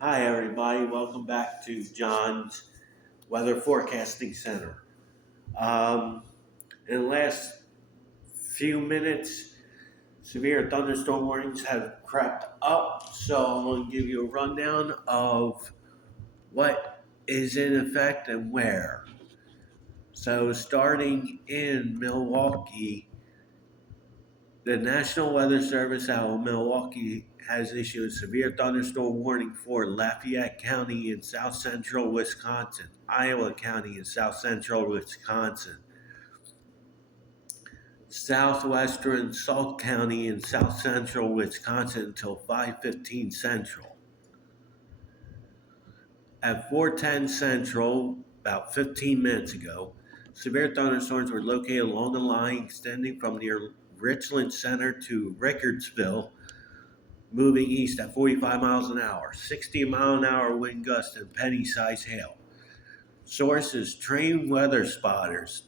Hi, everybody. Welcome back to John's Weather Forecasting Center. Um, in the last few minutes, severe thunderstorm warnings have crept up, so I'm going to give you a rundown of what is in effect and where. So, starting in Milwaukee, the National Weather Service out of Milwaukee has issued a severe thunderstorm warning for Lafayette County in south central Wisconsin, Iowa County in south central Wisconsin, southwestern Sauk County in south central Wisconsin until 5:15 Central. At 4:10 Central, about 15 minutes ago, severe thunderstorms were located along the line extending from near Richland Center to Rickardsville, moving east at 45 miles an hour, 60-mile-an-hour wind gusts, and penny-sized hail. Sources: trained weather spotters.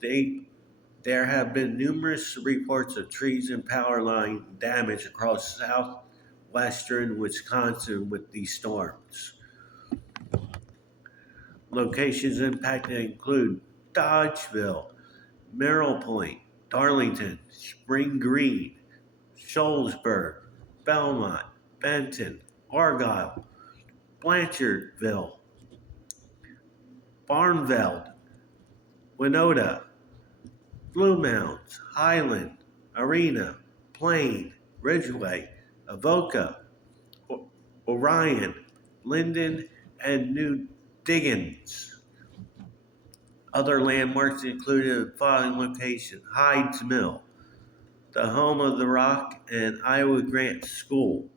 There have been numerous reports of trees and power line damage across southwestern Wisconsin with these storms. Locations impacted include Dodgeville, Merrill Point, Darlington, Spring Green, Shoalsburg, Belmont, Benton, Argyle, Blanchardville, Barnveld, Winona, Blue Mounds, Highland, Arena, Plain, Ridgeway, Avoca, Orion, Linden, and New Diggins. Other landmarks included the following locations: Hyde's Mill, the home of the Rock and Iowa Grant School.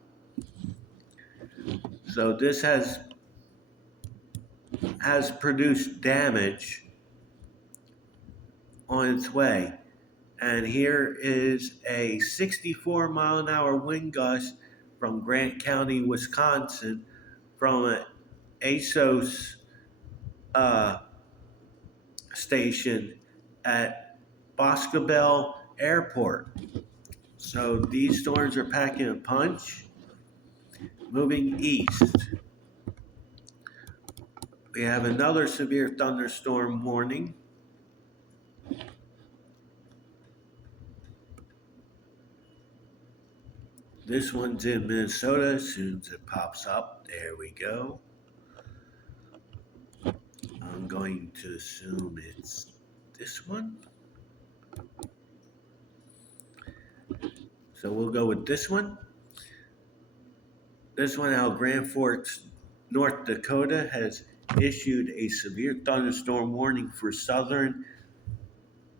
So this has produced damage on its way. And here is a 64-mile-an-hour wind gust from Grant County, Wisconsin, from an ASOS station at Boscobel Airport. So these storms are packing a punch. Moving east, we have another severe thunderstorm warning. This one's in Minnesota. As soon as it pops up, there we go. I'm going to assume it's this one. So we'll go with this one. This one out of Grand Forks, North Dakota, has issued a severe thunderstorm warning for southern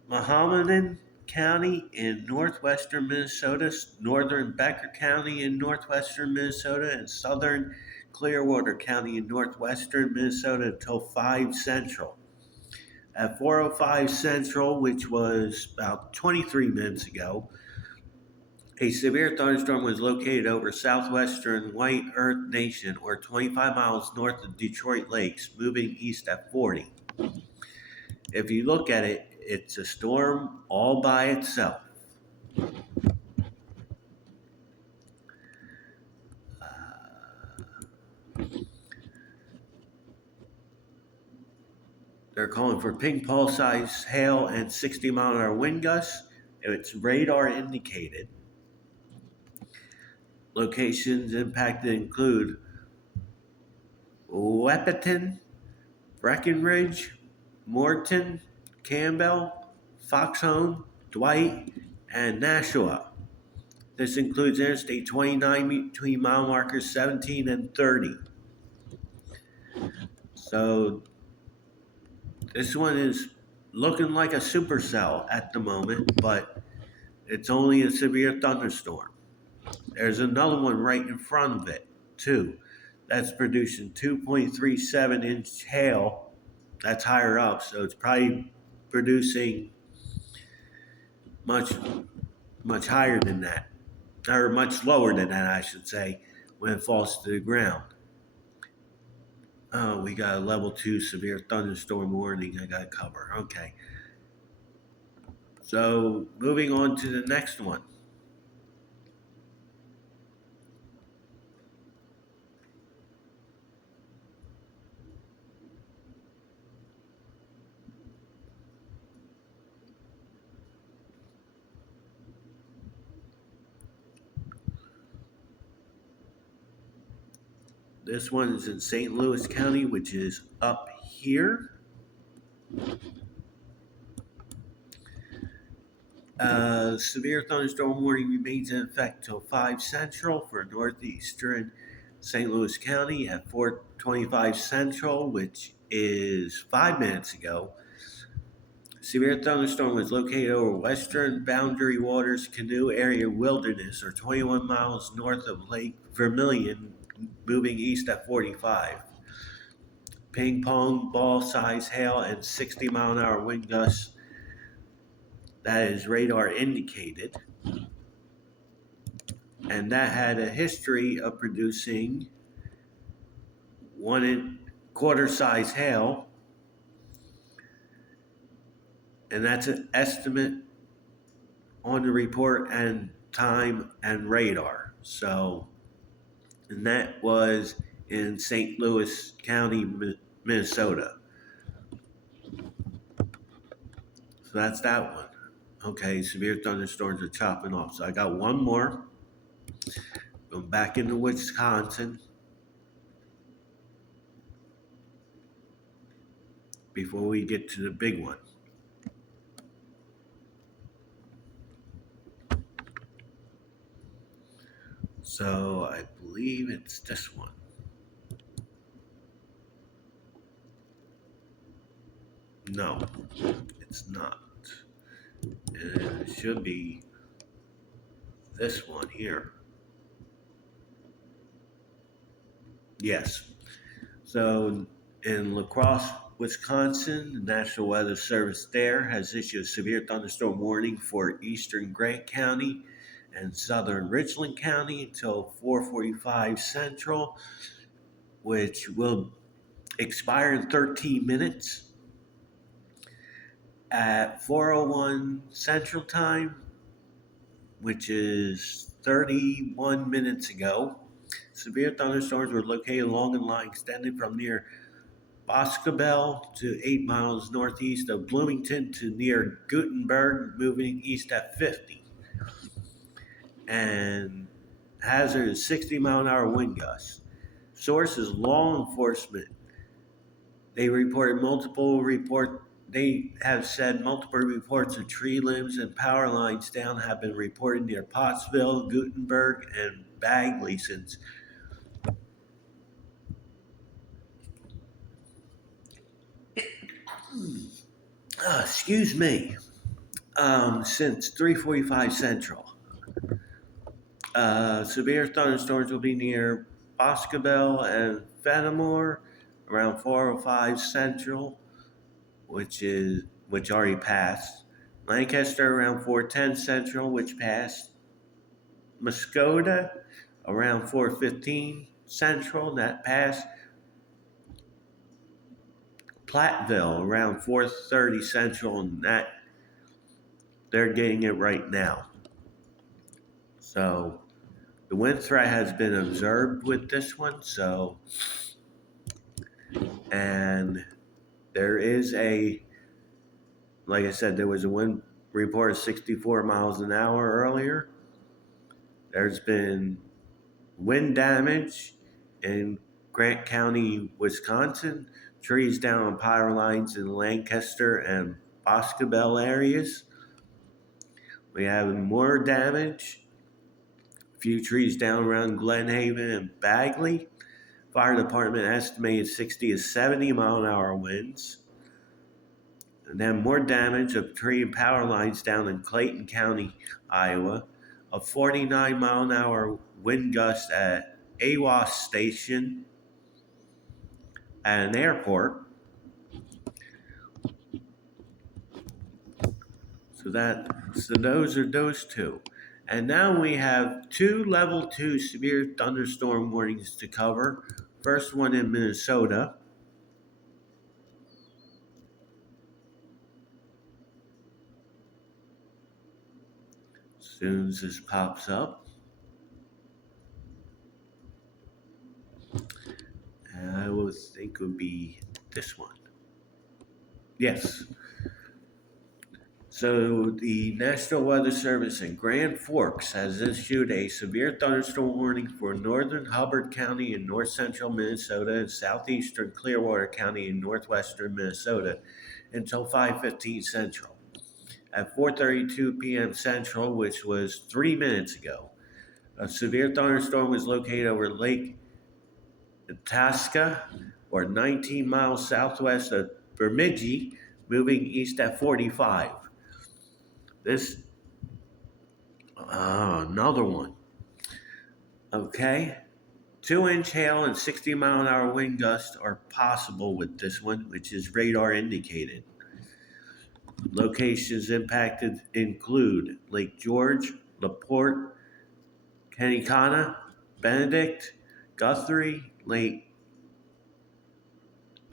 Mahanomen County in northwestern Minnesota, northern Becker County in northwestern Minnesota, and southern Clearwater County in northwestern Minnesota until 5 Central. At 4:05 Central, which was about 23 minutes ago, a severe thunderstorm was located over southwestern White Earth Nation, or 25 miles north of Detroit Lakes, moving east at 40. If you look at it, it's a storm all by itself. They're calling for ping pong size hail and 60-mile-an-hour wind gusts. It's radar indicated. Locations impacted include Wahpeton, Breckenridge, Morton, Campbell, Foxhome, Dwight, and Nashua. This includes Interstate 29 between mile markers 17 and 30. So this one is looking like a supercell at the moment, but it's only a severe thunderstorm. There's another one right in front of it, too. That's producing 2.37-inch hail. That's higher up, so it's probably producing much, much higher than that, or much lower than that, I should say, when it falls to the ground. Oh, we got a level 2 severe thunderstorm warning I got to cover. Okay. So, moving on to the next one. This one is in St. Louis County, which is up here. Severe thunderstorm warning remains in effect till 5 Central for northeastern St. Louis County at 4:25 Central, which is 5 minutes ago. Severe thunderstorm was located over western boundary waters canoe area wilderness, or 21 miles north of Lake Vermilion, moving east at 45. Ping pong ball size hail and 60-mile-an-hour wind gusts. That is radar indicated. And that had a history of producing 1 1/4 size hail. And that's an estimate on the report and time and radar. So, and that was in St. Louis County, Minnesota. So that's that one. Okay, severe thunderstorms are chopping off. So I got one more. Going back into Wisconsin before we get to the big one. So I believe it's this one. No, it's not. It should be this one here. Yes. So in La Crosse, Wisconsin, the National Weather Service there has issued a severe thunderstorm warning for eastern Grant County and southern Richland County until 4:45 Central, which will expire in 13 minutes. At 4:01 Central Time, which is 31 minutes ago, severe thunderstorms were located along a line extended from near Boscobel to 8 miles northeast of Bloomington to near Gutenberg, moving east at 50. And hazard is 60-mile-an-hour wind gusts. Source is law enforcement. They have said multiple reports of tree limbs and power lines down have been reported near Pottsville, Gutenberg, and Bagley since since 3:45 Central. Severe thunderstorms will be near Boscobel and Fenimore around 4:05 Central, which already passed. Lancaster around 4:10 Central, which passed. Muskota around 4:15 Central, that passed. Platteville around 4:30 Central, and that they're getting it right now. So the wind threat has been observed with this one. So, and there is like I said, there was a wind report of 64 miles an hour earlier. There's been wind damage in Grant County, Wisconsin. Trees down on power lines in Lancaster and Boscobel areas. We have more damage. A few trees down around Glen Haven and Bagley. Fire department estimated 60 to 70 mile an hour winds. And then more damage of tree and power lines down in Clayton County, Iowa. A 49 mile an hour wind gust at AWAS station at an airport. So those are those two. And now we have 2 level 2 severe thunderstorm warnings to cover. First one in Minnesota. As soon as this pops up. And I would think it would be this one. Yes. So the National Weather Service in Grand Forks has issued a severe thunderstorm warning for northern Hubbard County in north central Minnesota and southeastern Clearwater County in northwestern Minnesota until 5:15 Central. At 4:32 p.m. Central, which was 3 minutes ago, a severe thunderstorm was located over Lake Itasca, or 19 miles southwest of Bemidji, moving east at 45. This, another one. Okay. 2-inch hail and 60-mile-an-hour wind gusts are possible with this one, which is radar indicated. Locations impacted include Lake George, LaPorte, Kenikana, Benedict, Guthrie, Lake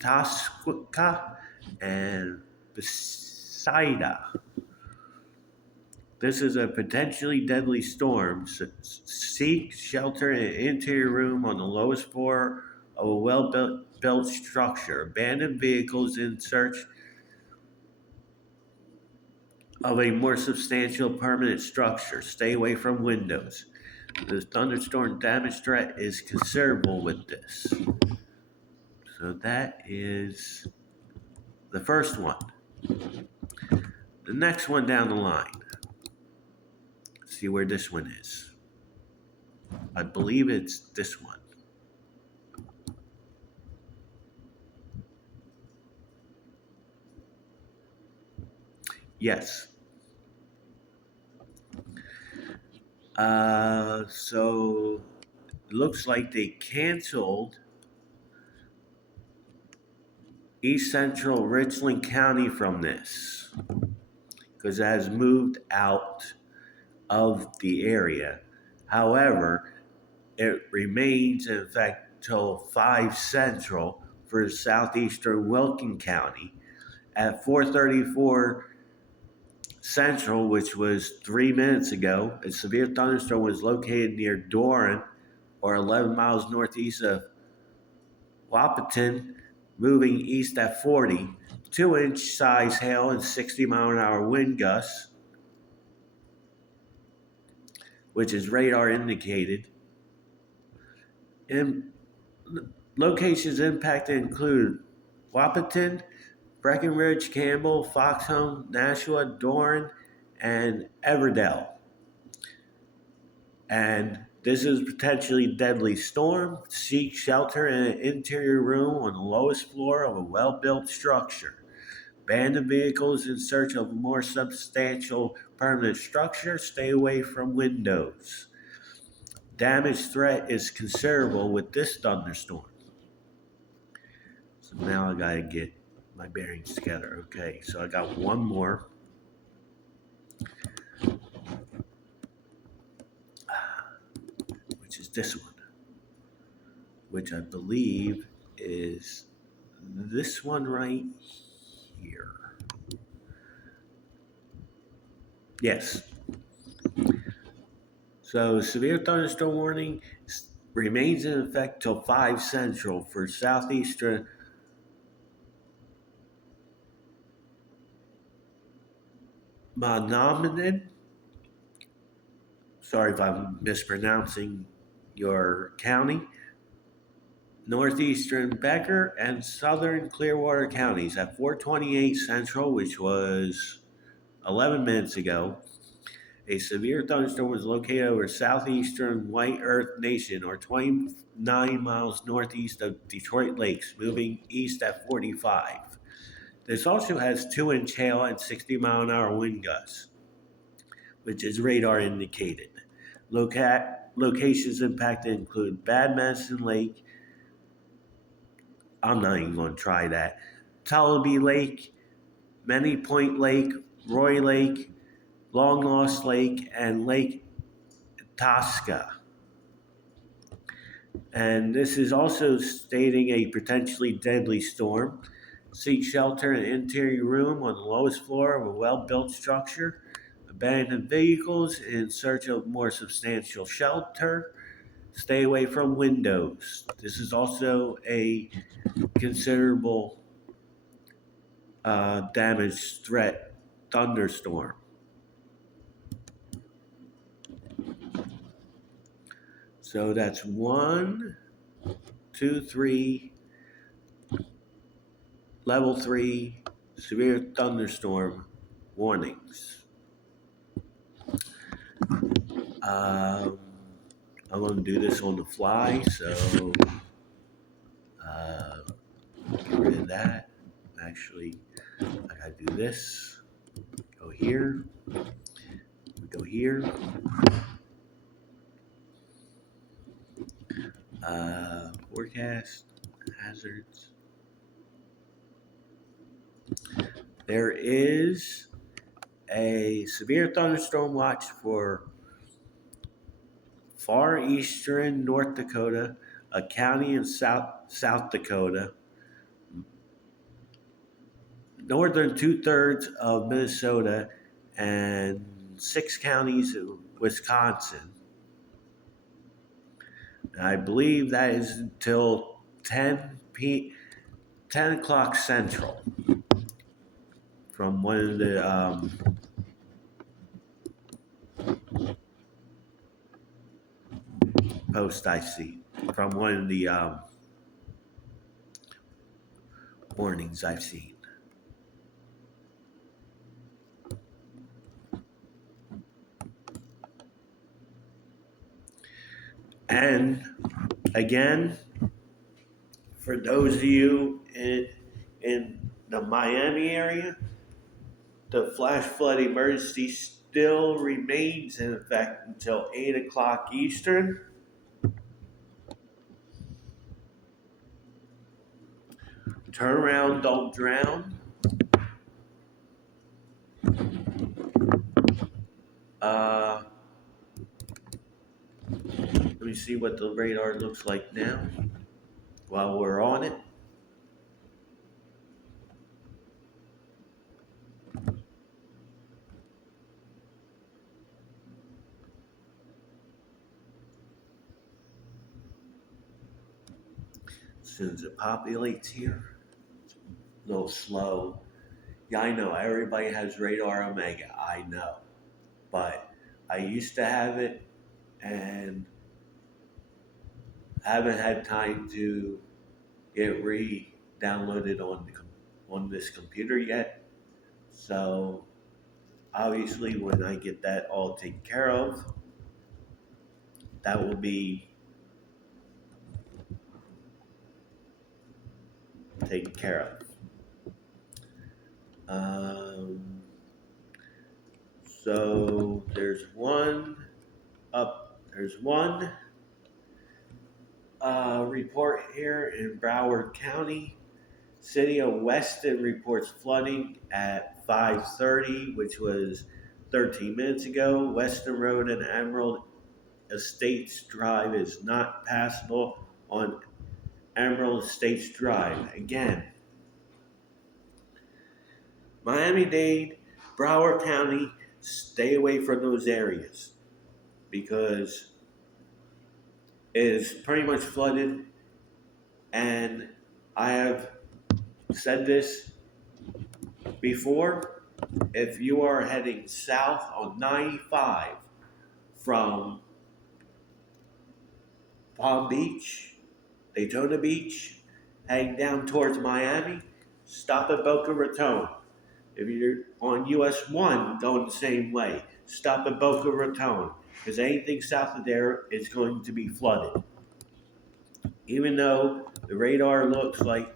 Tasquika, and Bethsaida. This is a potentially deadly storm. Seek shelter in an interior room on the lowest floor of a well-built structure. Abandoned vehicles in search of a more substantial permanent structure. Stay away from windows. The thunderstorm damage threat is considerable with this. So that is the first one. The next one down the line. See where this one is. I believe it's this one. Yes. So it looks like they canceled East Central Richland County from this because it has moved out of the area. However, it remains in effect till 5 Central for southeastern Wilkin County. At 4:34 Central, which was 3 minutes ago, a severe thunderstorm was located near Doran, or 11 miles northeast of Wahpeton, moving east at 40. 2-inch size hail and 60-mile-an-hour wind gusts, which is radar indicated. Locations impacted include Wahpeton, Breckenridge, Campbell, Foxhome, Nashua, Doran, and Everdell. And this is a potentially deadly storm. Seek shelter in an interior room on the lowest floor of a well-built structure. Abandoned vehicles in search of a more substantial permanent structure. Stay away from windows. Damage threat is considerable with this thunderstorm. So now I gotta get my bearings together. Okay, so I got one more. Which is this one. Which I believe is this one right here. Yes. So severe thunderstorm warning remains in effect till 5 Central for southeastern Menominee. Sorry if I'm mispronouncing your county. Northeastern Becker and southern Clearwater counties at 4:28 Central, which was 11 minutes ago. A severe thunderstorm was located over southeastern White Earth Nation, or 29 miles northeast of Detroit Lakes, moving east at 45. This also has 2-inch hail and 60-mile-an-hour wind gusts, which is radar indicated. Locations impacted include Bad Medicine Lake. I'm not even going to try that. Tullabee Lake, Many Point Lake, Roy Lake, Long Lost Lake, and Lake Itasca. And this is also stating a potentially deadly storm. Seek shelter in an interior room on the lowest floor of a well-built structure. Abandoned vehicles in search of more substantial shelter. Stay away from windows. This is also a considerable damage threat thunderstorm. So that's 1, 2, 3, level 3 severe thunderstorm warnings. Um, I'm going to do this on the fly, so uh, get rid of that. Actually, I gotta do this. Go here. Go here. Forecast hazards. There is a severe thunderstorm watch for far eastern North Dakota, a county in South Dakota, northern 2/3 of Minnesota, and 6 counties in Wisconsin. And I believe that is until 10 o'clock Central from one of the posts I see, from one of the warnings I've seen. And again, for those of you in the Miami area, the flash flood emergency still remains in effect until 8 o'clock Eastern. Turn around, don't drown. Let me see what the radar looks like now while we're on it. As soon as it populates here, it's a little slow. Yeah, I know everybody has radar Omega. I know, but I used to have it and haven't had time to get re-downloaded on this computer yet. So obviously, when I get that all taken care of, that will be taken care of. So there's one report here in Broward County. City of Weston reports flooding at 5:30, which was 13 minutes ago. Weston Road and Emerald Estates Drive is not passable on Emerald Estates Drive. Again, Miami-Dade, Broward County, stay away from those areas because it is pretty much flooded. And I have said this before, if you are heading south on 95 from Palm Beach, Daytona Beach, heading down towards Miami, stop at Boca Raton. If you're on US 1 going the same way, stop at Boca Raton, because anything south of there is going to be flooded. Even though the radar looks like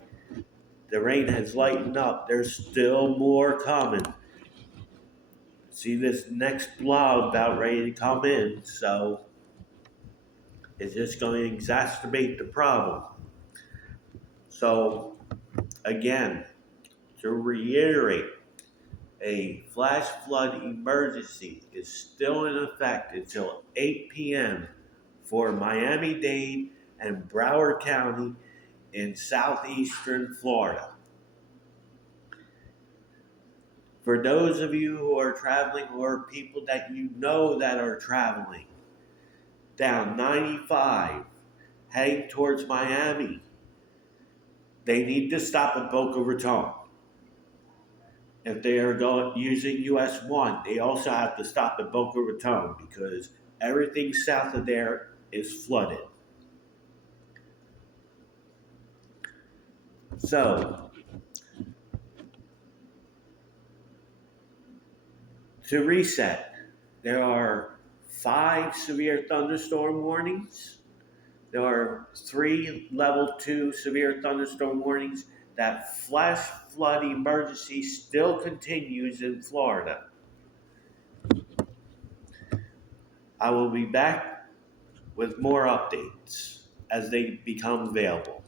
the rain has lightened up, there's still more coming. See this next blob about ready to come in, so it's just going to exacerbate the problem. So, again, to reiterate, a flash flood emergency is still in effect until 8 p.m. for Miami-Dade and Broward County in southeastern Florida. For those of you who are traveling or people that you know that are traveling down 95 heading towards Miami, they need to stop at Boca Raton. if they are going using US 1, they also have to stop at Boca Raton because everything south of there is flooded. So, to reset, there are 5 severe thunderstorm warnings. There are 3 level 2 severe thunderstorm warnings. That flash flood emergency still continues in Florida. I will be back with more updates as they become available.